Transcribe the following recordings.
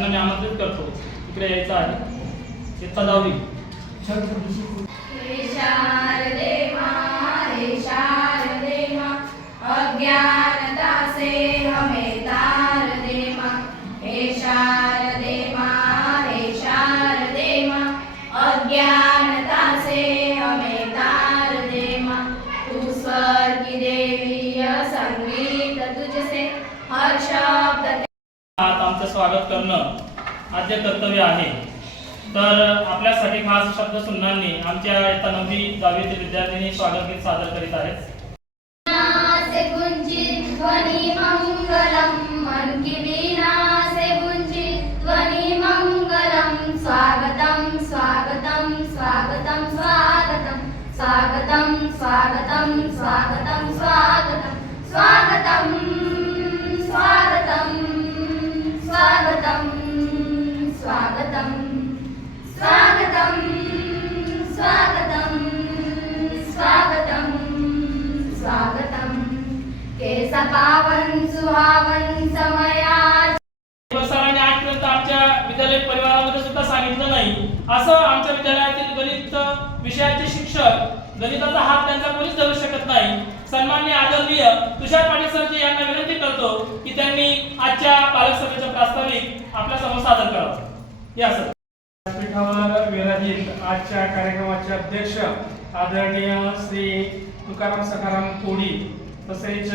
त्यांना मी आमंत्रित करतो, इकडे यायचं आहे. इयत्ता 10वी. हे शारदे माँ अज्ञानता से हमें तार दे माँ. हे शारदे माँ अज्ञानता से हमें तार दे माँ. तू स्वर की देवी संगीत तुझसे हर शब्द. आज आमचं स्वागत करणं आद्य कर्तव्य आहे. तर आपल्यासाठी खास शब्द सुन्नांनी आमच्या इयत्ता 9वी 10वीतील विद्यार्थिनी स्वागत गीत सादर करीत आहेत. से गुंजित ध्वनि मंगलम, मन की वीणा से गुंजित ध्वनि मंगलम. स्वागतम स्वागतम स्वागतम स्वागतम स्वागतम स्वागतम स्वागतम स्वागतम स्वागतम स्वागतम स्वागतम स्वागतम स्वागतम स्वागतम स्वागतम स्वागतम. कैसा पावन सुहावन समया. सरांनी आजपर्यंत आमच्या विद्यालय परिवारामध्ये सुद्धा सांगितलं नाही. असं आमच्या विद्यालयातील गणित विषयाचे शिक्षक, गणिताचा हात त्यांचा कोणीच धरू शकत नाही. सन्माननीय आदरणीय तुषार पाटील सरजी यांना विनंती करतो की त्यांनी आजच्या पालक सभेचं प्रास्ताविक आपल्या समोर सादर करावं. या सर. व्यासपीठावर विराजित आजच्या कार्यक्रमाचे अध्यक्ष आदरणीय श्री तुकाराम सखाराम कोडी, तसेच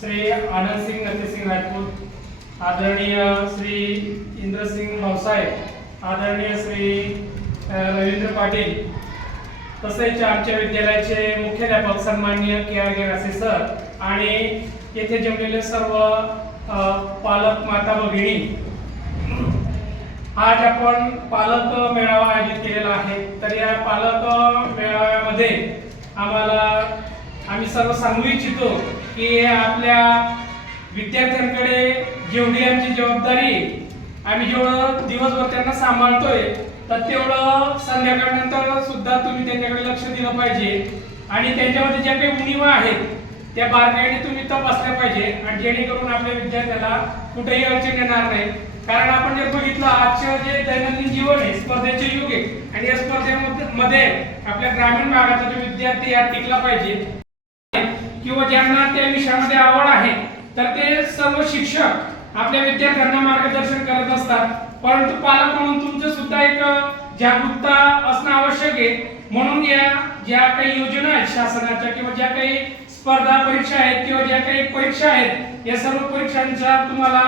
श्री आनंदसिंग नरसिंग राजपूत, आदरणीय श्री इंद्रसिंग भाऊसाहेब, आदरणीय श्री रवींद्र पाटील, तसेच आमच्या विद्यालयाचे मुख्याध्यापक सन्माननीय KR गेरासे सर आणि येथे जमलेले सर्व पालक माता भगिनी. आज आपण पालक मेळावा आयोजित केलेला आहे. तर या पालक मेळाव्यामध्ये आम्ही सर्व सांगू इच्छितो की आपल्या विद्यार्थ्यांकडे जेवढी आमची जबाबदारी, आम्ही जेवढं दिवसभर त्यांना सांभाळतोय तर तेवढं संध्याकाळनंतर सुद्धा तुम्ही त्यांच्याकडे लक्ष दिलं पाहिजे आणि त्यांच्यामध्ये ज्या काही उणिवा आहेत त्या बारकाईने तुम्ही तपासल्या पाहिजे आणि जेणेकरून आपल्या विद्यार्थ्याला कुठेही अडचण येणार नाही. कारण आपण जर बघितलं आजचं जे दैनंदिन जीवन आहे स्पर्धेचे युग आहे आणि या स्पर्धेमध्ये आपल्या ग्रामीण भागाचा जो विद्यार्थी यात टिकला पाहिजे किंवा ज्यांना त्या विषयामध्ये आवड आहे तर ते सर्व शिक्षक आपल्या विद्यार्थ्यांना मार्गदर्शन करत असतात. परंतु पालक म्हणून तुमचं सुद्धा एक जागरूकता असणं आवश्यक आहे. म्हणून या ज्या काही योजना आहेत शासनाच्या किंवा ज्या काही स्पर्धा परीक्षा आहेत किंवा ज्या काही परीक्षा आहेत या सर्व परीक्षांचा तुम्हाला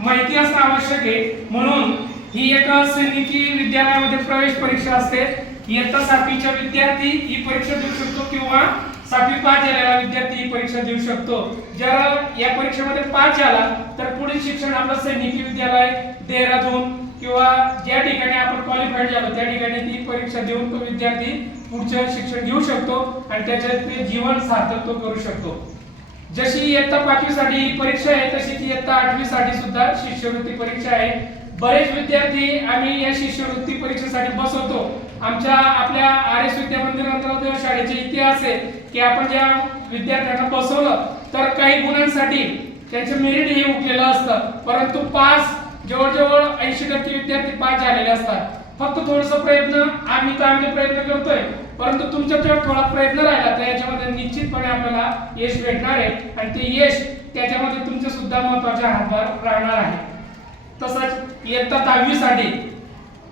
माहिती असणं आवश्यक आहे. म्हणून ही एक सैनिकी विद्यालयामध्ये प्रवेश परीक्षा असते. इयत्ता 7वीचा विद्यार्थी ही परीक्षा देऊ शकतो किंवा 7वी पास झालेला विद्यार्थी ही परीक्षा देऊ शकतो. जर या परीक्षेमध्ये पास झाला तर पुढील शिक्षण आपलं सैनिकी विद्यालय देहरादून किंवा ज्या ठिकाणी आपण क्वालिफाईड झालो त्या ठिकाणी ती परीक्षा देऊन तो विद्यार्थी पुढचं शिक्षण घेऊ शकतो आणि त्याच्यात ते जीवन सार्थक तो करू शकतो. जशी इयत्ता 5वी साठी ही परीक्षा आहे तशी ती इयत्ता 8वी साठी सुद्धा शिष्यवृत्ती परीक्षा आहे. बरेच विद्यार्थी आम्ही या शिष्यवृत्ती परीक्षेसाठी बसवतो. आपल्या RS विद्यामंदिर अंतर्गत शाळेचे इतिहास आहे की आपण ज्या विद्यार्थ्यांना बसवलं तर काही गुणांसाठी त्यांचे मेरिट हे उठलेलं असतं, परंतु पास जवळजवळ 80% विद्यार्थी पास झालेले असतात. फक्त थोडंसं आम्ही प्रयत्न करतोय, परंतु तुमच्याकडे थोडा प्रयत्न राहिला तर याच्यामध्ये निश्चितपणे आपल्याला यश भेटणार आहे आणि ते यश त्याच्यामध्ये तुमचे सुद्धा महत्त्वाचा हातभार राहणार आहे. तसंच इयत्ता 10वी साठी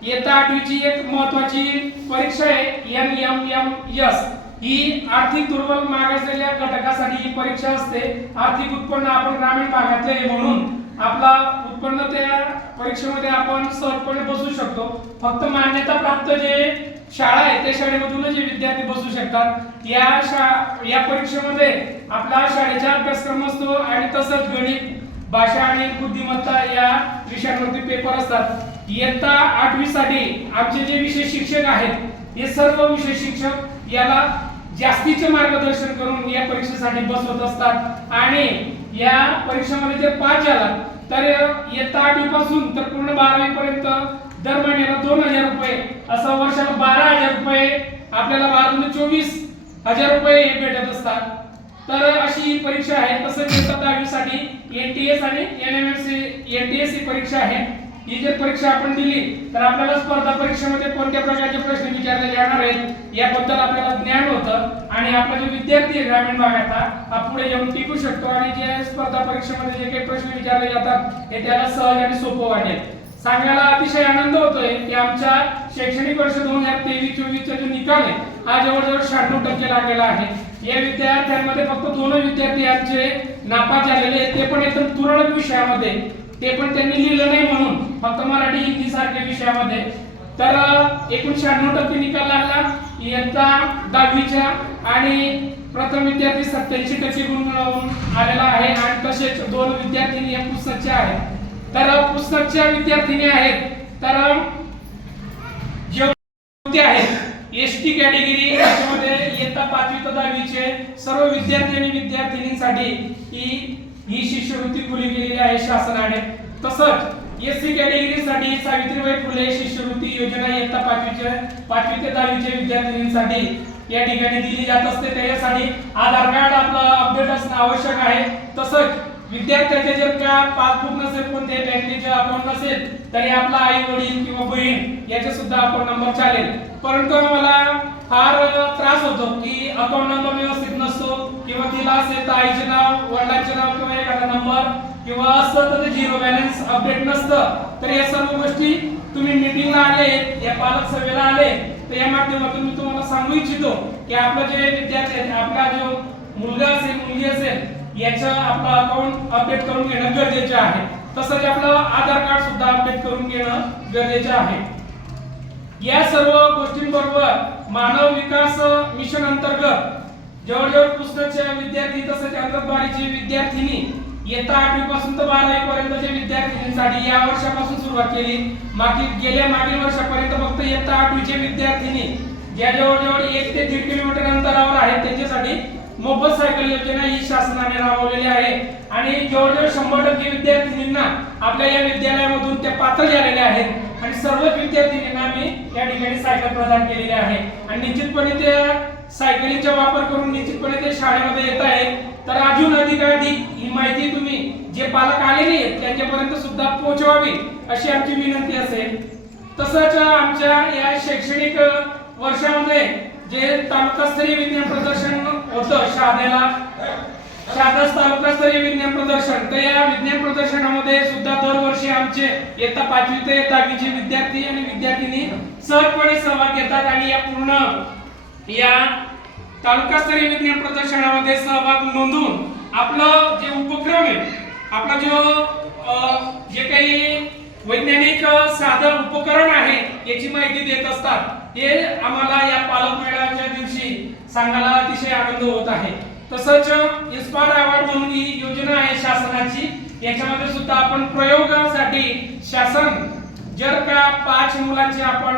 इयत्ता 8वीची एक महत्त्वाची परीक्षा आहे NMMS. ही आर्थिक दुर्बल मागासलेल्या घटकासाठी ही परीक्षा असते. आर्थिक उत्पन्न आपण ग्रामीण भागातले म्हणून आपला उत्पन्न त्या परीक्षेमध्ये आपण सहजपणे बसू शकतो. फक्त मान्यता प्राप्त जे शाळा आहे त्या शाळेमधूनच जे विद्यार्थी बसू शकतात. या परीक्षेमध्ये आपला शाळेचा अभ्यासक्रम असतो आणि तसंच गणित, भाषा आणि बुद्धिमत्ता या विषयांवरती पेपर असतात. इयत्ता 8वी साठी आमचे जे विषय शिक्षक आहेत हे सर्व विषय शिक्षक याला जास्तीचे मार्गदर्शन करून या परीक्षेसाठी बसवत असतात आणि या परीक्षेमध्ये जर पास झाला तर इयत्ता 8वी पासून तर पूर्ण 12वी पर्यंत दर महिन्याला 2000 रुपये असं वर्षाला 12,000 रुपये आपल्याला 12,24,000 रुपये हे भेटत असतात. तर अशी ही परीक्षा आहे. तसंच इयत्ता 10वी साठी NTS आणि NTS ही परीक्षा आहे. ही जर परीक्षा आपण दिली तर आपल्याला स्पर्धा परीक्षेमध्ये कोणत्या प्रकारचे प्रश्न विचारले जाणार आहेत याबद्दल आपल्याला ज्ञान होतं आणि आपला जो विद्यार्थी आहे ग्रामीण भागातला हा पुढे येऊन टिकू शकतो आणि जे स्पर्धा परीक्षेमध्ये जे काही प्रश्न विचारले जातात हे त्याला सहज आणि सोपं वाटेल. सांगायला अतिशय आनंद होतोय की आमच्या शैक्षणिक वर्ष 2023-24 चा जो निकाल आहे हा जवळजवळ 96% लागलेला आहे. या विद्यार्थ्यांमध्ये फक्त 2 विद्यार्थी आमचे नापास झालेले आहेत, ते पण एकदम तुरळक विषयामध्ये, ते पण त्यांनी लिहिलं नाही म्हणून फक्त मराठी हिंदी सारख्या विषयामध्ये. तर एकूण 96% निकाल लागला इयत्ता 10वीच्या आणि प्रथम विद्यार्थी 87% गुण मिळवून आलेला आहे आणि तसेच 2 विद्यार्थिनी या पुस्तकच्या आहेत. तर पुस्तकच्या विद्यार्थिनी आहेत तर जे आहेत एसटी कॅटेगरी याच्यामध्ये इयत्ता 5वी ते 10वीचे सर्व विद्यार्थी आणि विद्यार्थिनींसाठी ही शिष्यवृत्ती खुली केलेली आहे शासनाने. तसंच एससी कॅटेगरीसाठी सावित्रीबाई फुले शिष्यवृत्ती योजना इयत्ता 5वी ते 10वीचे विद्यार्थिनींसाठी या ठिकाणी दिली जात असते. त्यासाठी आधार कार्ड आपलं अपडेट असणं आवश्यक आहे. तसंच विद्यार्थ्याचे जर का पासबुक नसेल, कोणत्याही बँकेचे अकाउंट नसेल तरी आपला आई वडील किंवा बहीण याचे सुद्धा अकाउंट नंबर चालेल. परंतु मला फार त्रास होतो की अकाउंट नंबर व्यवस्थित नसतो किंवा दिला असेल तर आईचे नाव, वडिलांचे नाव किंवा एखादा नंबर किंवा असं तर ते झिरो बॅलन्स अपडेट नसतं. तर या सर्व गोष्टी तुम्ही मीटिंगला आले, या पालक सभेला आले तर या माध्यमातून मी तुम्हाला सांगू इच्छितो की आपलं जे विद्यार्थी आहे, आपला जो मुलगा असेल मुलगी असेल याचं आपलं अकाउंट अपडेट करून घेणं गरजेचे आहे. तसंच आपलं आधार कार्ड सुद्धा अपडेट करून घेणं गरजेचे आहे. या सर्व गोष्टींबरोबर मानव विकास मिशन अंतर्गत जवळजवळ पुस्तकच्या विद्यार्थी तसंच अंगणवाडीची विद्यार्थिनी इयत्ता 8वी पासून तर 12वी पर्यंतच्या विद्यार्थिनींसाठी या वर्षापासून सुरुवात केली. मागील वर्षापर्यंत फक्त इयत्ता 8वीचे विद्यार्थिनी ज्या जवळजवळ 1 ते 1.5 किलोमीटर अंतरावर आहेत त्यांच्यासाठी मोफत सायकल योजना ही शासनाने राबवलेली आहे आणि जवळजवळ 100% विद्यार्थिनींना आपल्या या विद्यालयामधून त्या पात्र झालेल्या आहेत आणि सर्वच विद्यार्थिनींना आम्ही या ठिकाणी सायकल प्रदान केलेली आहे आणि निश्चितपणे त्या सायकलीचा वापर करून निश्चितपणे ते शाळेमध्ये येत आहेत. तर अजून अधिक ही माहिती तुम्ही जे पालक आलेले आहेत त्यांच्यापर्यंत सुद्धा पोहोचवावी अशी आमची विनंती असेल. तसंच आमच्या या शैक्षणिक वर्षामध्ये जे तालुकास्तरीय विज्ञान प्रदर्शन होतं शहादा तालुकास्तरीय विज्ञान प्रदर्शन, तर या विज्ञान प्रदर्शनामध्ये सुद्धा दरवर्षी आमचे इयत्ता 5वी ते 10वीचे विद्यार्थी आणि विद्यार्थिनी सहजपणे सहभाग घेतात आणि या पूर्ण या तालुकास्तरीय विज्ञान प्रदर्शनामध्ये सहभाग नोंदवून आपलं जे उपक्रम आहे, आपला जो जे काही वैज्ञानिक साधन उपकरण आहे याची माहिती देत असतात. हे आम्हाला या पालक मेळाव्याच्या दिवशी सांगायला अतिशय आनंद होत आहे. तसंच इन्स्पायर अवॉर्ड म्हणून ही योजना आहे शासनाची, याच्यामध्ये सुद्धा आपण प्रयोगासाठी शासन जर का 5 मुलांचे आपण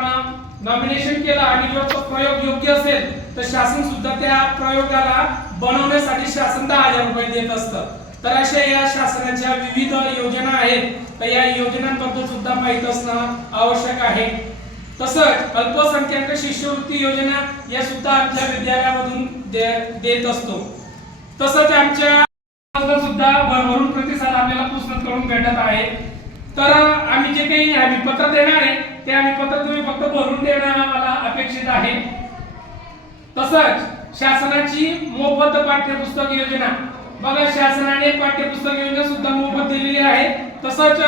नॉमिनेशन केलं आणि जर तो प्रयोग योग्य असेल तर शासन सुद्धा त्या प्रयोगाला बनवण्यासाठी शासन 10,000 रुपये देत असतं. तर अशा या शासनाच्या विविध योजना आहेत, तर या योजनांबद्दल सुद्धा माहिती असणं आवश्यक आहे. तसंच अल्पसंख्याक शिष्यवृत्ती योजना या सुद्धा आमच्या विद्यालयामधून देत असतो. तसंच आमच्या सुद्धा भरभरून प्रतिसाद आपल्याला पुस्तकाकडून भेटत आहे. तर आम्ही जे काही हमीपत्र देणार आहे ते हमीपत्र तुम्ही फक्त भरून देणं आम्हाला अपेक्षित आहे. तसंच शासनाची मोफत पाठ्यपुस्तक योजना, बघा शासनाने पाठ्यपुस्तक योजना सुद्धा मोफत दिलेली आहे. तसंच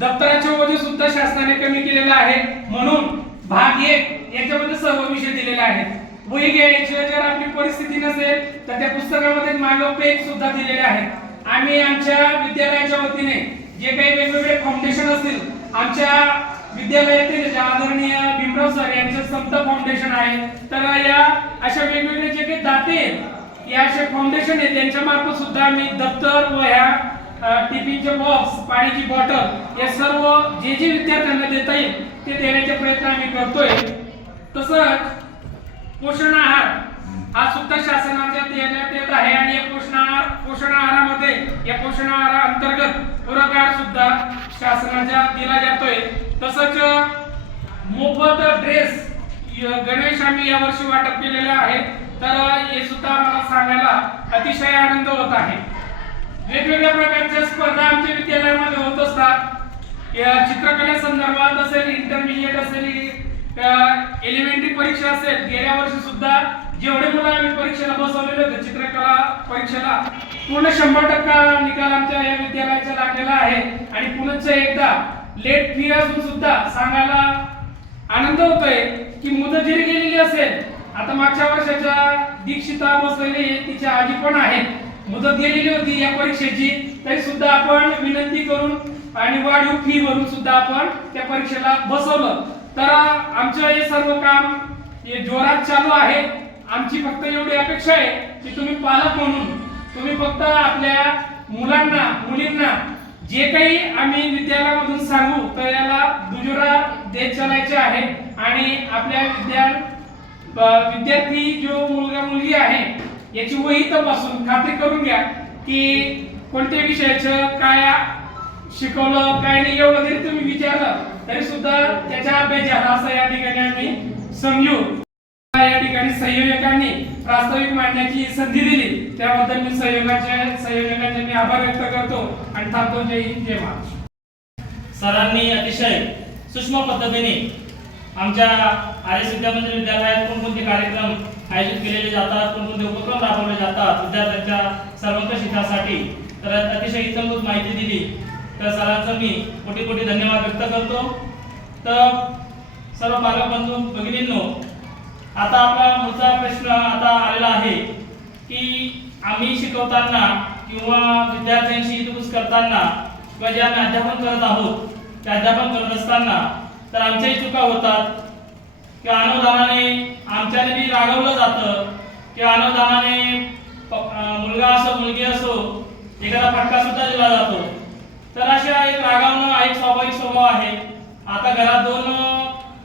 दप्तराचे ओझे सुद्धा शासनाने कमी केलेले आहे म्हणून भाग 1 याच्यामध्ये सर्व विषय दिलेले आहेत. वही घ्यायची जर आपली परिस्थिती नसेल तर त्या पुस्तकामध्ये मागं पेज सुद्धा दिलेले आहेत. आम्ही आमच्या विद्यालयाच्या वतीने जे काही वेगवेगळे फाउंडेशन असतील, आमच्या विद्यालयातील आदरणीय भीमराव सर यांचे समता फाउंडेशन आहे, तर या अशा वेगवेगळे जे काही दाते या अशा फाउंडेशन आहे त्यांच्या मार्फत सुद्धा आम्ही दप्तर, वह्या, टिफिनचे बॉक्स, पाण्याची बॉटल या सर्व जे जे विद्यार्थ्यांना देता येईल ते देण्याचे प्रयत्न आम्ही करतोय. तसंच पोषण आहार हा सुद्धा शासनाच्या देण्यात येत आहे आणि या पोषण आहारामध्ये या पोषण आहारा अंतर्गत पूरक आहार सुद्धा शासनाच्या दिला जातोय. तसंच मोफत ड्रेस गणवेश आम्ही यावर्षी वाटप केलेले आहे. तर हे सुद्धा मला सांगायला अतिशय आनंद होत आहे. वेगवेगळ्या प्रकारच्या स्पर्धा आमच्या विद्यालयामध्ये होत असतात. चित्रकले संदर्भात असेल, इंटरमिजिएट असेल, एलिमेंटरी परीक्षा असेल, गेल्या वर्षी सुद्धा जेवढे मुलं आम्ही परीक्षेला बसवलेले होते चित्रकला परीक्षेला पूर्ण 100% निकाल आमच्या या विद्यालयाचा लागलेला आहे. आणि पुन्हा एकदा लेट फी असून सुद्धा सांगायला आनंद होतोय की मुदत जरी गेलेली असेल, आता मागच्या वर्षाच्या दीक्षिता बसलेली तिच्या आजी पण आहेत, मुदत गेलेली होती या परीक्षेची, तरी सुद्धा आपण विनंती करून आणि वाढीव फी भरून सुद्धा आपण त्या परीक्षेला बसवलं. तर आमचं हे सर्व काम हे जोरात चालू आहे. आमची फक्त एवढी अपेक्षा आहे की तुम्ही पालक म्हणून तुम्ही फक्त आपल्या मुलांना मुलींना जे काही आम्ही विद्यालयामधून सांगू तर याला दुजोरा देत चालायचे आहे. आणि आपल्या विद्यार्थी जो मुलगा मुलगी आहे याची वही तपासून खात्री करून घ्या की कोणत्या विषयाचं काय शिकवलं काय नाही, एवढं जरी तुम्ही विचारलं तरी सुद्धा त्याचा अभ्यास झाला असं या ठिकाणी आम्ही समजू. या ठिकाणी संयोजकांनी प्रास्ताविक मांडण्याची संधी दिली त्याबद्दल मी संयोजकांचे मी आभार व्यक्त करतो आणि थांबतो. जय हिंद, जय महाराष्ट्र. सरांनी अतिशय सूक्ष्म पद्धतीने आमच्या आर्य विद्यामंदिर विद्यालयात कोणकोणते कार्यक्रम आयोजित केलेले जातात, कोणकोणते उपक्रम राबवले जातात विद्यार्थ्यांच्या सर्वंकष हितासाठी, तर अतिशय इत्तमभूत माहिती दिली. तर सरांचं मी कोटी कोटी धन्यवाद व्यक्त करतो. तर सर्व पालक बंधू भगिनींनो, आता आपला पुढचा प्रश्न आता आलेला आहे की आम्ही शिकवताना किंवा विद्यार्थ्यांशी हितगुज करताना किंवा जे आम्ही अध्यापन करत आहोत ते अध्यापन करत असताना तर आमच्याही चुका होतात किंवा अनुदानाने आमच्याने बी रागवलं जातं किंवा अनुदानाने मुलगा असो मुलगी असो एखादा फटका सुद्धा दिला जातो. तर अशा एक रागावणं हा एक स्वाभाविक स्वभाव आहे. आता घरात 2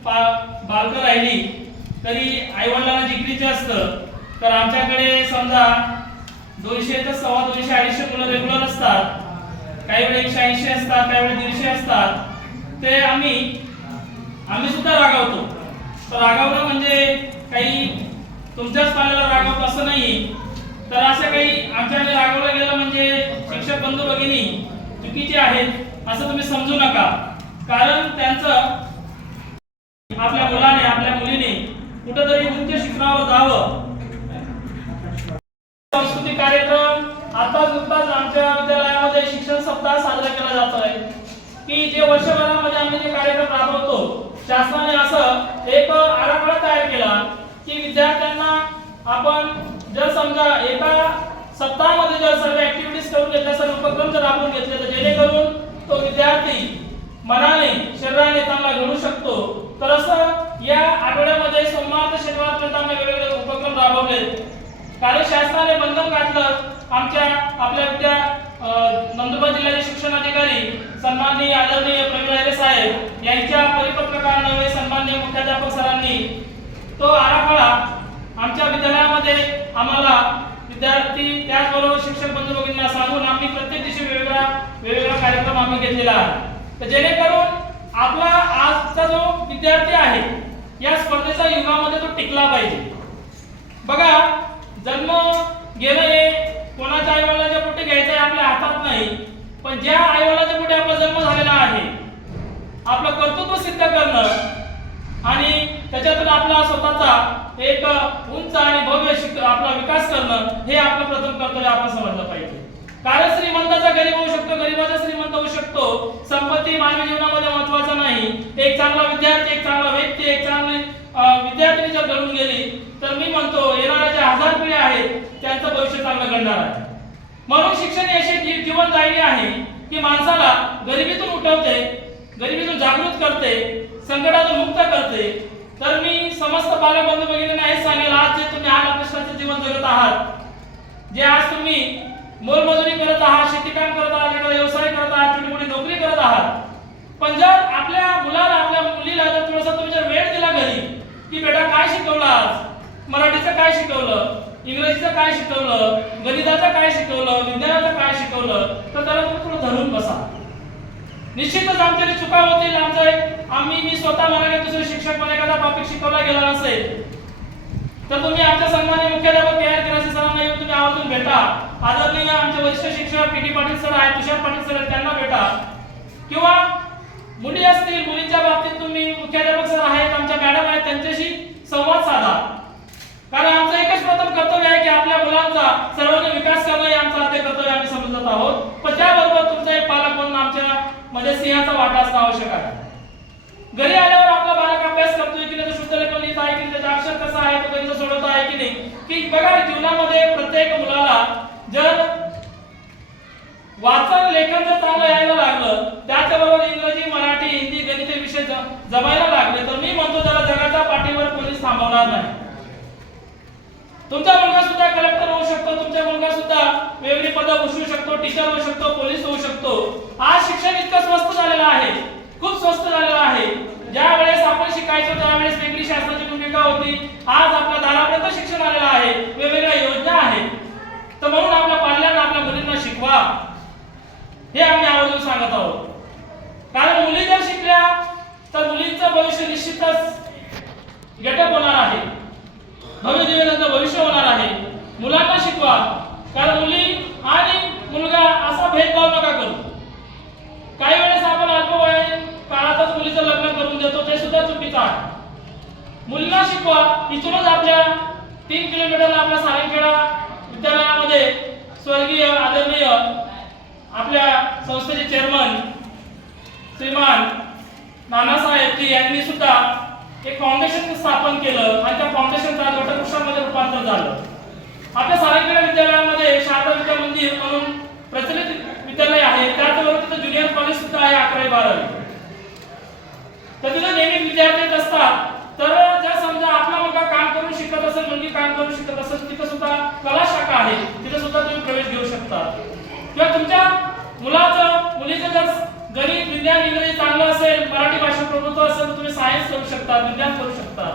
बालकं राहिली तरी आई वडिलांना जिकरीचे असतं. तर आमच्याकडे समजा 200 तर 250-250 मुलं रेग्युलर असतात, काही वेळा 180 असतात, काही वेळा 150 असतात. ते आम्ही सुद्धा रागावतो. तर रागावणं म्हणजे काही तुमच्याच पाल्याला रागावतो असं नाही. तर असं काही आमच्याकडे रागवलं गेलं म्हणजे शिक्षक बंधू भगिनी चुकीचे आहेत असं तुम्ही समजू नका. कारण त्यांचं आपल्या मुलाने आपल्या मुलीने कुठेतरी उच्च शिखरावर जावं. सांस्कृतिक कार्यक्रम आता नुकताच आमच्या विद्यालयामध्ये शिक्षण सप्ताह साजरा केला जात आहे की जे वर्षभरामध्ये आम्ही जे कार्यक्रम राबवतो शासनाने असं एक आराखडा तयार केला की विद्यार्थ्यांना आपण जर समजा एका सप्ताहामध्ये जर सर्व ऍक्टिव्हिटीज करून घेतल्या, सर्व उपक्रम जर राबवून घेतले तर जेणेकरून तो विद्यार्थी मनाने शरीराने चांगला घडू शकतो. तर असं या आठवड्यामध्ये सोमवार ते शनिवारपर्यंत आम्ही वेगवेगळे उपक्रम राबवले. कारण शासनाने बंधन घातलं आपल्या नंदुरबार जिल्ह्याचे शिक्षणाधिकारी सन्माननीय आदरणीय प्रवीण अहिरे साहेब यांच्या परिपत्रकान्वये सन्माननीय मुख्याध्यापक सरांनी तो आराखडा आमच्या विद्यालयामध्ये आम्हाला विद्यार्थी त्याचबरोबर शिक्षक बंधू भगिनींना सांगून आम्ही प्रत्येक दिवशी वेगवेगळा कार्यक्रम आम्ही घेतलेला आहे. तर जेणेकरून आपला आजचा जो विद्यार्थी आहे या स्पर्धेच्या युगामध्ये तो टिकला पाहिजे. बघा, जन्म घेणं हे कोणाच्या आईवडिलांच्या पोटी घ्यायचं आहे आपल्या हातात नाही, पण ज्या आईवडिलांच्या पोटी आपला जन्म झालेला आहे आपलं कर्तृत्व सिद्ध करणं आणि त्याच्यातून आपला स्वतःचा एक उंच आणि भव्य आपला विकास करणं हे आपलं प्रथम कर्तव्य आपण समजलं पाहिजे. कारण श्रीमंताचा गरीब होऊ शकतो, गरीबाचा श्रीमंत होऊ शकतो. संपत्ती मानवी जीवनामध्ये महत्त्वाचा नाही. एक चांगला विद्यार्थी, एक चांगला व्यक्ती, एक चांगली विद्यार्थी जर घडून गेली तर मी म्हणतो येणाऱ्या ज्या 1000 पिढ्या आहेत त्यांचं भविष्य चांगलं घडणार आहे. म्हणून शिक्षण हे असे जीवनदायिनी आहे की माणसाला गरिबीतून उठवते, गरिबीतून जागृत करते, संकटातून मुक्त करते. तर मी समस्त पालक बंधू भगिनींना हेच सांगेल, आज जे तुम्ही कष्टाचं जीवन जगत आहात, जे आज तुम्ही मोलमजुरी करत आहात, शेतीकाम करत आहात, एखादा व्यवसाय करत आहात, छोटी मोठी नोकरी करत आहात, पण जर आपल्या मुलाला आपल्या मुलीला जर थोडासा तुम्ही जर वेळ दिला घरी की बेटा काय शिकवलं आज, मराठीचं काय शिकवलं, इंग्रजीचं काय शिकवलं, गणिताचं काय शिकवलं, विज्ञानाचं काय शिकवलं, तर त्याला तुम्ही थोडं धरून बसा. निश्चितच आमच्या चुका होतील. मी स्वतः मला दुसरे शिक्षक मला एखादा टॉपिक शिकवला गेला नसेल तर तुम्ही आमच्या सन्माननीय मुख्याध्यापक तयार करायचे सरांना येऊन तुम्ही आवर्जून भेटा. आदरणीय आमचे वरिष्ठ शिक्षक पीटी पाटील सर आहेत, तुषार पाटील सर आहेत, त्यांना भेटा. किंवा मुली असतील, मुलींच्या बाबतीत तुम्ही मुख्याध्यापक सर आहेत, आमच्या मॅडम आहेत, त्यांच्याशी संवाद साधा. कारण आमचं एकच प्रथम कर्तव्य आहे की आपल्या मुलांचा सर्वांनी विकास करणं हे आमचं आद्य कर्तव्य आम्ही समजत आहोत. पण त्याबरोबर तुमचा एक पालक म्हणून आमच्या मध्ये सिंहाचा वाटा असणं आवश्यक आहे. घरी आल्यावर आपला बालक अभ्यास करतोय की नाही, शुद्ध लेखन लिहित आहे की नाही, त्याचा अक्षर कसा आहे, तो गणित सोडवतो आहे की नाही. की बघा जीवनामध्ये प्रत्येक मुलाला जर वाचन लेखन जर चांगलं यायला लागलं, त्याचबरोबर इंग्रजी, मराठी, हिंदी, गणित हे विषय जमायला लागले, तर मी म्हणतो त्याला जगाच्या पाठीवर कोणीच थांबवणार नाही. तुमचा मुलगा सुद्धा कलेक्टर होऊ शकतो, तुमचा मुलगा सुद्धा वेगळी पदं भूषवू शकतो, टीचर होऊ शकतो, पोलीस होऊ शकतो. आज शिक्षण इतकं स्वस्त झालेलं आहे, खूप स्वस्त झालेलं आहे. ज्या वेळेस आपण शिकायचो त्यावेळेस वेगळी शासनाची भूमिका होती. आज आपल्या दारापर्यंत शिक्षण आलेलं आहे, वेगवेगळ्या योजना आहेत. तर म्हणून आपल्या पाल्यांना, आपल्या मुलींना शिकवा, हे आम्ही आवर्जून सांगत आहोत. कारण मुली जर शिकल्या तर मुलींचं भविष्य निश्चितच गेटअप होणार आहे, भव्य दिव्यांचं भविष्य होणार आहे. मुलांना शिकवा, कारण मुली आणि मुलगा असा भेदभाव नका करू. काही वेळेस आपण अल्पवयीन काळातच मुलीचं लग्न करून देतो, ते सुद्धा चुकीचं आहे. मुलींना शिकवा. इथूनच आपल्या 3 किलोमीटरला आपल्या सारंगखेडा विद्यालयामध्ये स्वर्गीय आदरणीय आपल्या संस्थेचे चेअरमन श्रीमान नानासाहेब जी यांनी सुद्धा एक फाउंडेशन स्थापन केलं आणि त्या फाउंडेशनचं आज वटवृक्षामध्ये रूपांतर झालं. आपल्या सारंगखेडा विद्यालयामध्ये शारदा विद्या मंदिर म्हणून प्रचलित विद्यालय आहे, त्याचबरोबर तिथं ज्युनियर कॉलेज सुद्धा आहे 11वी-12वी. तर तिथं नेहमी विद्यार्थी येत असतात. तर जर समजा आपला मुलगा काम करून शिकत असेल, मुलगी काम करून शिकत असेल, तिथं सुद्धा कला शाखा आहे, तिथं सुद्धा तुम्ही प्रवेश घेऊ शकता. किंवा तुमच्या मुलाचं मुलीचं जर गणित, विज्ञान, इंग्रजी चांगलं असेल, मराठी भाषा प्रभुत्व असेल, तर तुम्ही सायन्स करू शकता, विज्ञान करू शकता,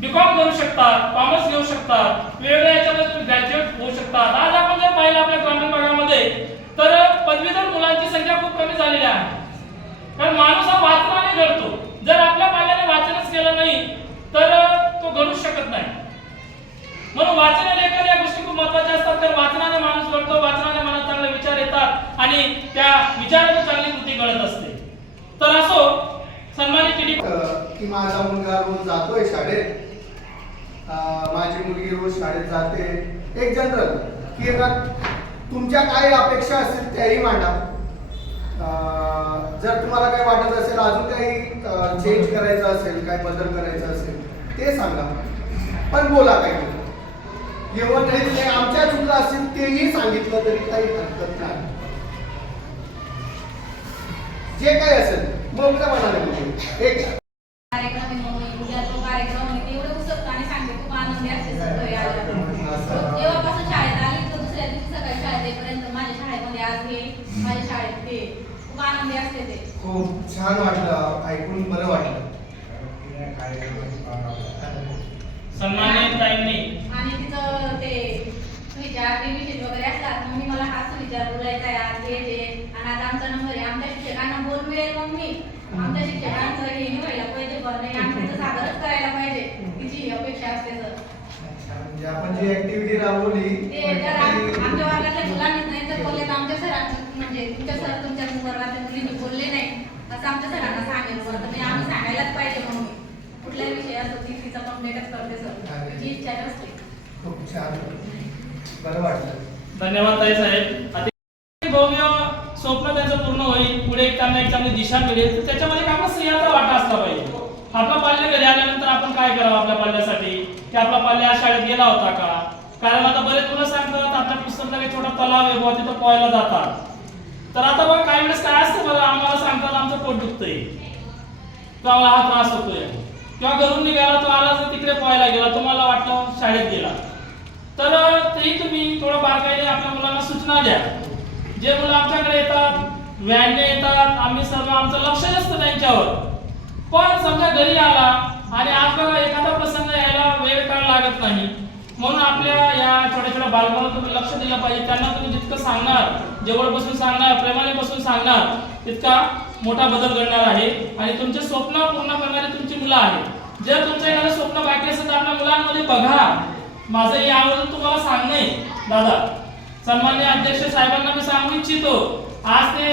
बीकॉम करू शकता, कॉमर्स घेऊ शकता, वेगवेगळ्या याच्यामध्ये तुम्ही ग्रॅज्युएट होऊ शकता. आज आपण जर पाहिलं आपल्या ग्रामीण भागामध्ये तर पदवीधर मुलांची संख्या खूप कमी झालेली आहे. कारण माणूस हा वाचनाने घडतो. जर आपल्या पाल्याने वाचनच केलं नाही तर तो घडूच शकत नाही. म्हणून वाचन लेखन या गोष्टी खूप महत्त्वाच्या असतात. कारण वाचनाने माणूस घडतो, वाचनाने मनात चांगले विचार येतात आणि त्या विचारातून चांगली कृती घडत असते. तर असो सन्मानित टीडी की माझा मुलगा रोज जातोय शाळेत, माझी मुलगी रोज शाळेत जाते. एक जनरल की तुमच्या काय अपेक्षा असतील त्याही मांडा. जर तुम्हाला काही वाटत असेल, अजून काही चेंज करायचं असेल, काही बदल करायचा असेल ते सांगा, पण बोला. काही एवढं नाही, आमच्या चुका असतील तेही सांगितलं तरी काही हरकत नाही. जे काही असेल मोकळ्या मनाने बोलू. एक कार्यक्रम आहे म्हणून उद्या तो कार्यक्रम आहे तेवढं उत्सुकताने सांगते, खूप आनंदी असते सगळे जेव्हापासून शाळेत आली तर दुसऱ्या दिवशी सकाळी शाळेत येईपर्यंत माझ्या शाळेमध्ये आज हे, माझ्या शाळेत ते, खूप आनंदी असते ते. खूप छान वाटलं, ऐकून बरं वाटलं. सन्मानित ताईंनी आणि तिचं ते विचार ते विषय वगैरे असतात. मम्मी मला हाच विचार बोलायचा आहे आज हे जे, आणि आता आमचा नंबर आहे. आमच्या शिक्षकांना बोल मिळेल मम्मी, आमच्या शिक्षकांचं हे नाही व्हायला पाहिजे, बरं नाही आम्ही तिचं सादरच करायला पाहिजे, तिची अपेक्षा असते. तर म्हणजे आपण जी ऍक्टिव्हिटी राबवली ते जर आमच्या वर्गातल्या मुलांनीच नाही तर बोलले तर आमच्या सरांना, म्हणजे तुमच्या सर तुमच्या वर्गातल्या मुलींनी बोलले नाही असं आमच्या सरांना सांगेल. बरं तर आम्ही सांगायलाच पाहिजे मम्मी, कुठल्याही विषय असतो ती तिचा कंप्लेंटच करते सर, तिची इच्छा असते. खूप छान, बरं वाटलं. धन्यवाद ताई साहेब. अति भव्य स्वप्न त्यांचं पूर्ण होईल, पुढे त्यांना एक चांगली दिशा मिळेल. तर त्याच्यामध्ये आपला स्त्रियांचा वाटा असला पाहिजे. आपला पाल्य घरी आल्यानंतर आपण काय करावं आपल्या पाल्यासाठी, की आपला पाल्य आज शाळेत गेला होता का. कारण आता बरेच मुलं सांगतात आपल्या पुस्तकात एक छोटा तलाव आहे बुवा, तिथं पोहायला जातात. तर आता बघा काही वेळेस काय असतं बरं, आम्हाला सांगतात आमचं पोट दुखतंय किंवा आम्हाला हा त्रास होतोय, किंवा घरून निघाला तो आला तर तिकडे पोहायला गेला, तुम्हाला वाटलं शाळेत गेला. तर तेही तुम्ही थोडं बारकाईने आपल्या मुलांना सूचना द्या. जे मुलं आमच्याकडे येतात, व्हॅनने येतात, आम्ही सर्व आमचं लक्ष असतं त्यांच्यावर. पण समजा घरी आला आणि आज बघा एखादा प्रसंग यायला वेळ काळ लागत नाही, म्हणून आपल्या या छोट्या छोट्या बालकांना तुम्ही लक्ष दिलं पाहिजे. त्यांना तुम्ही जितकं सांगणार, जवळ बसून सांगणार, प्रेमाने बसून सांगणार, तितका मोठा बदल घडणार आहे. आणि तुमचे स्वप्न पूर्ण करणारी तुमची मुलं आहेत. जर तुमचं एखादं स्वप्न बाकी असेल तर आपल्या मुलांमध्ये बघा. माझं हे आवर्जून तुम्हाला सांगणं आहे दादा, सन्माननीय अध्यक्ष साहेबांना मी सांगू इच्छितो. आज ते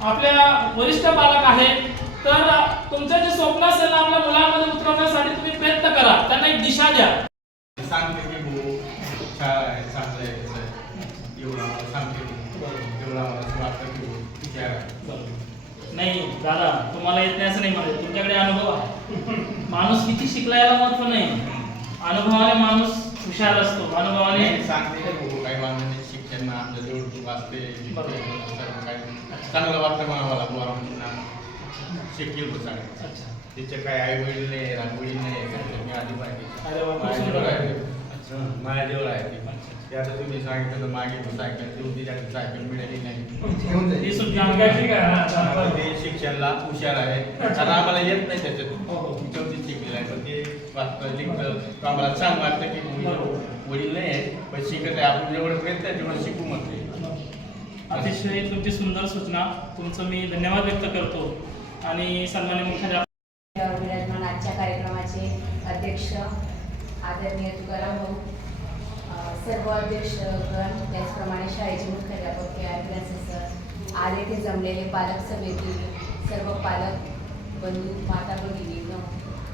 आपल्या वरिष्ठ पालक आहेत, तर तुमचं जे स्वप्न असेल ना आपल्या मुलामध्ये उतरवण्यासाठी तुम्ही प्रयत्न करा, त्यांना एक दिशा द्या. सांगते की भाऊ शाळा आहे, चांगलं आहे, कसं आहे, एवढं आम्हाला सांगते की एवढं आम्हाला वाटतं की तिथे आहे. नाही दादा, तुम्हाला येत नाही असं नाही म्हणत, तुमच्याकडे अनुभव आहे. माणूस किती शिकला याला महत्व नाही, अनुभवाने माणूस हुशार असतो. अनुभवाने सांगते की भाऊ काही वाटत शिक्षण आमच्या जवळ वाचते सर्व काही चांगलं वाटतं मला बुवा शिकेल तो चांगलं. अच्छा. तिचे काही आई वडील नाही, रांगोळी नाही, मी आधी अरे वा, खूप पाहिजे सुंदर आहे. माझ्याजवळ आहे ती. ते आता तुम्ही सांगितलं तर मागे सायकल देऊन तिच्याकडे सायकल मिळाली नाही. घेऊन ती जाईल. सुद्धा आता ते शिक्षणाला हुशार आहे, कारण आम्हाला येत नाही त्याच्यातून. हो, हो. चौथी शिकलेलं आहे, पण ते वाचतं लिखतं तर आम्हाला छान वाटतं की वडील नाही आहे पण शिकत आहे, आपण जेवढं प्रयत्न आहे तेवढं शिकू म्हणते. अतिशय तुमची सुंदर सूचना, तुमचं मी धन्यवाद व्यक्त करतो. आणि सन्मान्य मुख्याध्यापक विराजमान आजच्या कार्यक्रमाचे अध्यक्ष आदरणीय तुकाराम भाऊ, सर्व अध्यक्षगण, त्याचप्रमाणे शाळेचे मुख्याध्यापक सर, आज येथे जमलेले पालक समिती, सर्व पालक बंधू, माता भगिनींनो,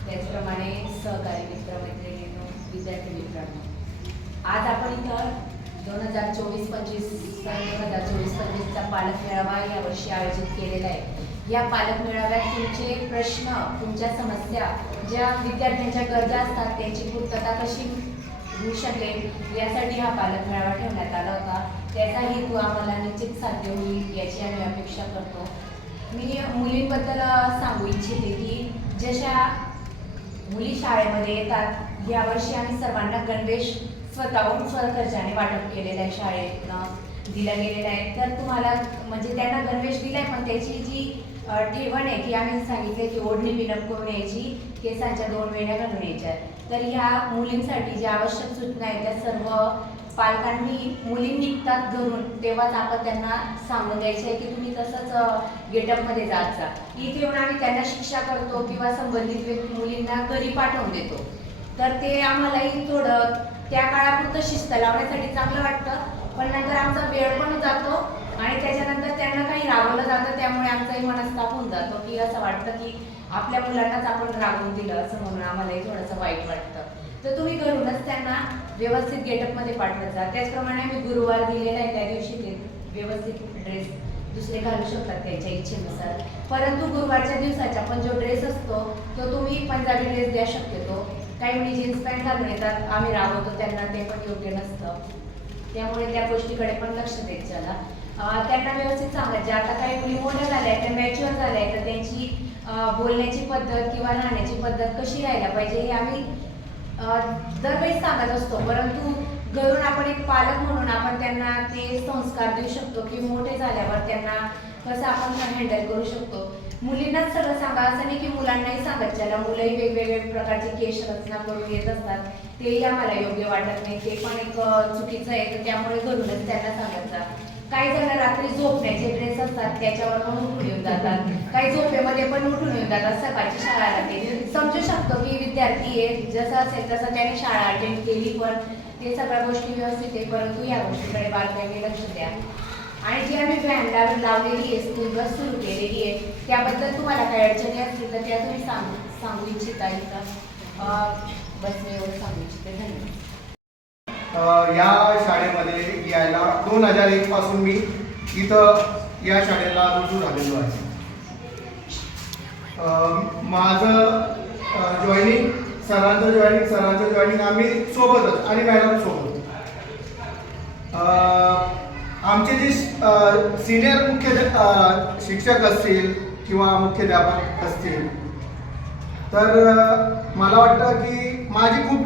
त्याचप्रमाणे सहकारी मित्र मैत्रिणींनो, विद्यार्थी मित्रांनो, आज आपण इथं 2024-25चा पालक मेळावा यावर्षी आयोजित केलेला आहे. या पालक मेळाव्यात तुमचे प्रश्न, तुमच्या समस्या, ज्या विद्यार्थ्यांच्या गरजा असतात त्यांची पूर्तता कशी होऊ शकेल यासाठी हा पालक मेळावा ठेवण्यात आला होता. त्याचा हेतू आम्हाला निश्चित साध्य होईल याची आम्ही अपेक्षा करतो. मी मुलींबद्दल सांगू इच्छिते की जशा मुली शाळेमध्ये येतात, यावर्षी आम्ही सर्वांना गणवेश स्वतःहून स्वखर्चाने वाटप केलेलं आहे, शाळेतनं दिला गेलेला आहे. तर तुम्हाला म्हणजे त्यांना गणवेश दिलाय, पण त्याची जी ठेवण आहे ती आम्ही सांगितले की ओढणी पिनअप करून यायची, केसांच्या 2 वेण्या घालून यायच्या. तर ह्या मुलींसाठी ज्या आवश्यक सूचना आहेत त्या सर्व पालकांनी, मुली निघतात घरून तेव्हाच आपण त्यांना सांगून द्यायचं आहे की तुम्ही तसंच गेटअपमध्ये जात जा. इथे येऊन आम्ही त्यांना शिक्षा करतो किंवा संबंधित व्यक्ती मुलींना घरी पाठवून देतो. तर ते आम्हालाही थोडं त्या काळापुरतं शिस्त लावण्यासाठी चांगलं वाटतं, पण नंतर आमचा वेळ पण जातो आणि त्याच्यानंतर त्यांना काही रागवलं जातं, त्यामुळे आमचाही मनस्ताप होऊन जातो की असं वाटतं की आपल्या मुलांनाच आपण रागवून दिलं असं म्हणून आम्हालाही थोडंसं वाईट वाटतं. तर तुम्ही घरूनच त्यांना व्यवस्थित गेटअपमध्ये पाठवत जा. त्याचप्रमाणे आम्ही गुरुवार दिलेला आहे, त्या दिवशी ते व्यवस्थित ड्रेस दुसरे घालू शकतात त्यांच्या इच्छेनुसार, परंतु गुरुवारच्या दिवसाचा पण जो ड्रेस असतो तो तुम्ही पंजाबी ड्रेस द्या शक्यतो. काही मुली जीन्स पॅन्ट घालून येतात, आम्ही रागवतो त्यांना, ते पण योग्य नसतं. त्यामुळे त्या गोष्टीकडे पण लक्ष देत चला. त्यांना व्यवस्थित सांगायचे. आता काही मुली मोठ्या झाल्या आहेत, त्या मॅच्युअर झाल्या आहेत, तर त्यांची बोलण्याची पद्धत किंवा राहण्याची पद्धत कशी राहायला पाहिजे हे आम्ही दरवेळेस सांगत असतो, परंतु घरून आपण एक पालक म्हणून आपण त्यांना ते संस्कार देऊ शकतो की मोठे झाल्यावर त्यांना कसं आपण हँडल करू शकतो. मुलींनाच सगळं सांगा असं नाही की मुलांनाही सांगत चला. मुलंही वेगवेगळे प्रकारचे केश रचना करून येत असतात, तेही आम्हाला योग्य वाटत नाही, ते पण एक चुकीचं आहे. तर त्यामुळे घरूनच त्यांना सांगायचं. काही जण रात्री झोपण्याचे ड्रेस असतात त्याच्यावर पण उठून येऊन जातात, काही झोपेमध्ये पण उठून येऊन जातात. सकाळची शाळा राहते, समजू शकतो की विद्यार्थी आहे, जसं असेल तसं त्याने शाळा अटेंड केली, पण ते सगळ्या गोष्टी व्यवस्थित आहे, परंतु या गोष्टीकडे बारकाईने लक्ष द्या. आणि जी आम्ही व्हॅन लावलेली आहे, स्कूल बस सुरू केलेली आहे, त्याबद्दल तुम्हाला काही अडचणी असतील तर त्या तुम्ही सांगू इच्छिता का? बस मी एवढं सांगू इच्छिते. धन्यवाद. या शाळेमध्ये यायला 2001 पासून मी इथं या शाळेला रुजू झालेलो आहे. माझं जॉईनिंग सरांचं जॉईनिंग आम्ही सोबतच आणि मॅडम सोबत. आमचे जे सिनियर मुख्य शिक्षक असतील किंवा मुख्याध्यापक असतील तर मला वाटतं की माझी खूप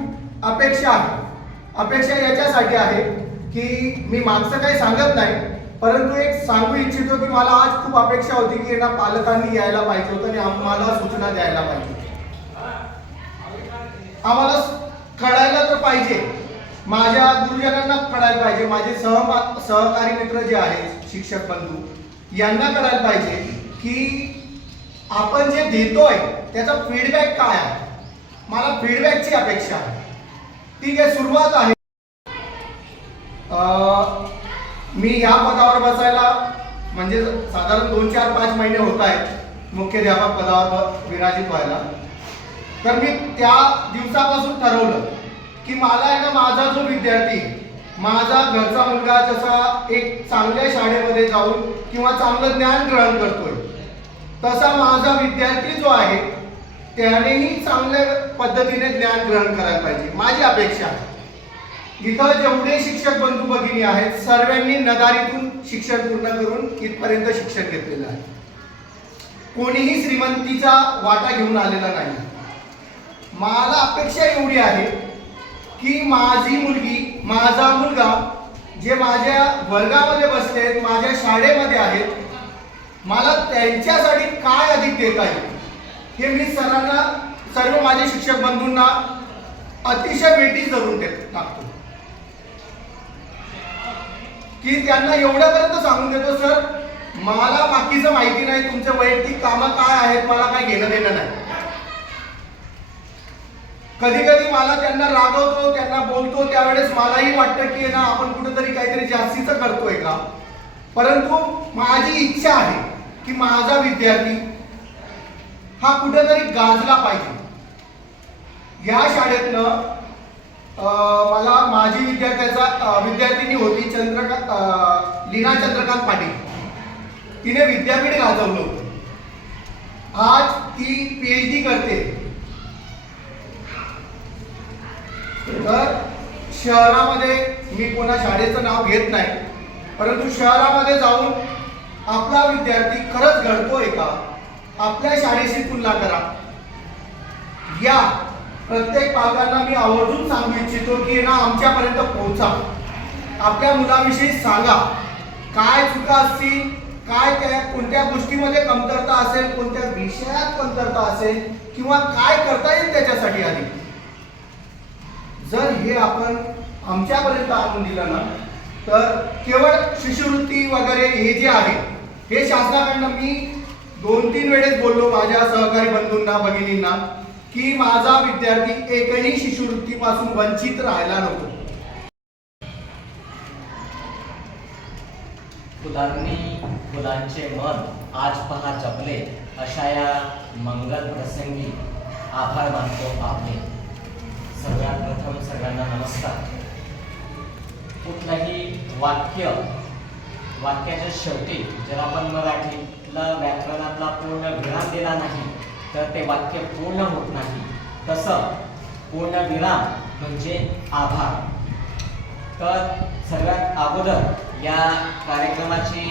अपेक्षा याच्यासाठी आहे की मी मागचं काही सांगत नाही, परंतु एक सांगू इच्छितो की मला आज खूप अपेक्षा होती की यांना पालकांनी यायला पाहिजे होतं आणि आम्हाला सूचना द्यायला पाहिजे. आम्हाला कळायला तर पाहिजे, माझ्या गुरुजनांना कळायला पाहिजे, माझे सहकारी मित्र जे आहेत शिक्षक बंधू यांना कळायला पाहिजे की आपण जे देतोय त्याचा फीडबॅक काय आहे. मला फीडबॅकची अपेक्षा आहे. ठीक आहे, सुरुवात आहे. मी या पदावर बसायला म्हणजे साधारण 2, 4, 5 महिने होत आहेत मुख्याध्यापक पदावर विराजित व्हायला. तर मी त्या दिवसापासून ठरवलं की मला आहे ना, माझा जो विद्यार्थी, माझा घरचा मुलगा जसा एक चांगल्या शाळेमध्ये जाऊन किंवा चांगलं ज्ञान ग्रहण करतोय, तसा माझा विद्यार्थी जो आहे त्यानेही चांगल्या पद्धतीने ज्ञान ग्रहण करायला पाहिजे. माझी अपेक्षा आहे इथं जेवढे शिक्षक बंधू भगिनी आहेत सर्वांनी नदारीतून शिक्षण पूर्ण करून इथपर्यंत शिक्षण घेतलेलं आहे. कोणीही श्रीमंतीचा वाटा घेऊन आलेला नाही. मला अपेक्षा एवढी आहे की माझी मुलगी, माझा मुलगा जे माझ्या वर्गामध्ये बसले आहेत, माझ्या शाळेमध्ये आहेत, मला त्यांच्यासाठी काय अधिक देता येईल हे मी सरांना, सर्व माझे शिक्षक बंधूंना अतिशय वेटीस धरून टाकतो की त्यांना एवढ्यापर्यंत सांगून देतो, सर मला बाकीचं माहिती नाही, तुमचे वैयक्तिक कामं काय आहेत मला काय घेणं देणं नाही. कधी कधी मला त्यांना रागवतो, त्यांना बोलतो, त्यावेळेस मलाही वाटतं की ना आपण कुठेतरी काहीतरी जास्तीचं करतोय का. परंतु माझी इच्छा आहे की माझा विद्यार्थी हा कुठेतरी गाजला पाहिजे. या शाळेतनं मला माझी विद्यार्थिनी होती लीना चंद्रकांत पाटील, तिने विद्यापीठ गाजवलं होतं. आज ती PhD करते. तर शहरामध्ये, मी कोणा शाळेचं नाव घेत नाही, परंतु शहरामध्ये जाऊन आपला विद्यार्थी खरंच घडतोय का आपल्या शाळेशी तुलना करा. या प्रत्येक पालकांना मी आवर्जून सांगू इच्छितो की ना आमच्यापर्यंत पोहोचा, आपल्या मुलाविषयी सांगा काय चुका असतील, काय त्या कोणत्या गोष्टीमध्ये कमतरता असेल, कोणत्या विषयात कमतरता असेल किंवा काय करता येईल त्याच्यासाठी आधी. जर हे आपण आमच्यापर्यंत आणून दिलं ना तर केवळ शिष्यवृत्ती वगैरे हे जे आहे हे शासनाकडनं, मी 2-3 वेळेस बोललो माझ्या सहकारी बंधूंना भगिनींना की माझा विद्यार्थी एकही शिष्यवृत्तीपासून वंचित राहायला नको. फुलांचे मन आज पहा जपले, अशा या मंगल प्रसंगी आभार मानतो आपले. सगळ्यात प्रथम सगळ्यांना नमस्कार. कुठलंही वाक्याच्या शेवटी जर आपण मराठीतला व्याकरणातला पूर्ण विराम दिला नाही तर ते वाक्य पूर्ण होत नाही. तसं पूर्ण विराम म्हणजे आभार. तर सगळ्यात अगोदर या कार्यक्रमाची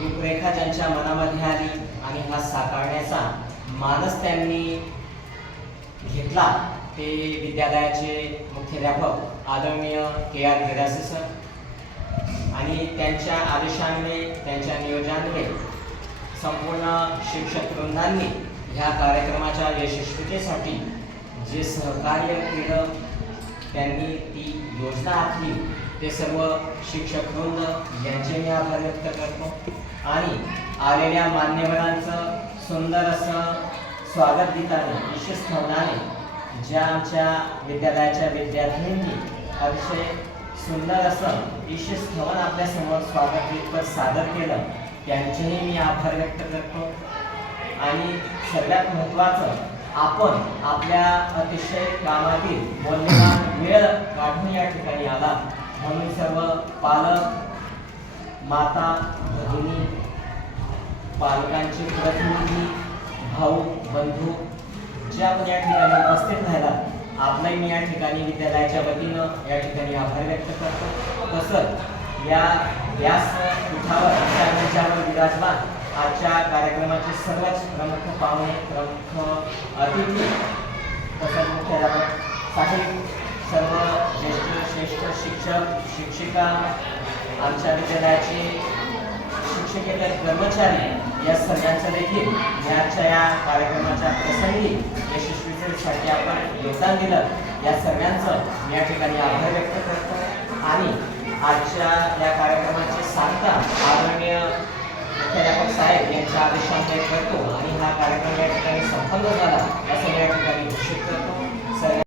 रूपरेखा ज्यांच्या मनामध्ये आली आणि हा साकारण्याचा मानस त्यांनी घेतला ते विद्यालयाचे मुख्याध्यापक आदरणीय KR गिरासे सर. आणि त्यांच्या आदेशान्वये, त्यांच्या नियोजनान्वये संपूर्ण शिक्षक वृंदांनी ह्या कार्यक्रमाच्या यशस्वीतेसाठी जे सहकार्य केलं, त्यांनी ती योजना आखली, ते सर्व शिक्षक वृंद यांचे मी आभार व्यक्त करतो. आणि आलेल्या मान्यवरांचं सुंदर असं स्वागत गीताने, विशेष ठेवण्याने ज्या आमच्या विद्यालयाच्या विद्यार्थ्यांनी अतिशय सुंदर असं विशेष ठेवून आपल्यासमोर स्वागत गीत सादर केलं, त्यांचेही मी आभार व्यक्त करतो. आणि सगळ्यात महत्त्वाचं, आपण आपल्या अतिशय कामातील मौल्यवान वेळ काढून या ठिकाणी आला, म्हणून सर्व पालक, माता, भगिनी, पालकांचे प्रतिनिधी, भाऊ, बंधू जे आपण या ठिकाणी उपस्थित राहिला, आपलाही मी या ठिकाणी विद्यालयाच्या वतीनं या ठिकाणी आभार व्यक्त करतो. तसंच या व्यासपीठावर मंचावर विराजमान आजच्या कार्यक्रमाचे सर्वच प्रमुख पाहुणे, प्रमुख अतिथी, तसंच मुख्याध्यापक साहेब, सर्व श्रेष्ठ शिक्षक, शिक्षिका, आमच्या विद्यालयाचे शिक्षकेतर कर्मचारी, या सर्वांचं देखील आजच्या या कार्यक्रमाच्या प्रसंगी यशस्वीतेसाठी आपण योगदान दिलं, या सर्वांचं या ठिकाणी आभार व्यक्त करतो. आणि आजच्या या कार्यक्रमाचे सांगता आदरणीय मुख्याध्यापक साहेब यांच्या आदेशान्वये करतो आणि हा कार्यक्रम या ठिकाणी संपन्न झाला असं या ठिकाणी घोषित करतो.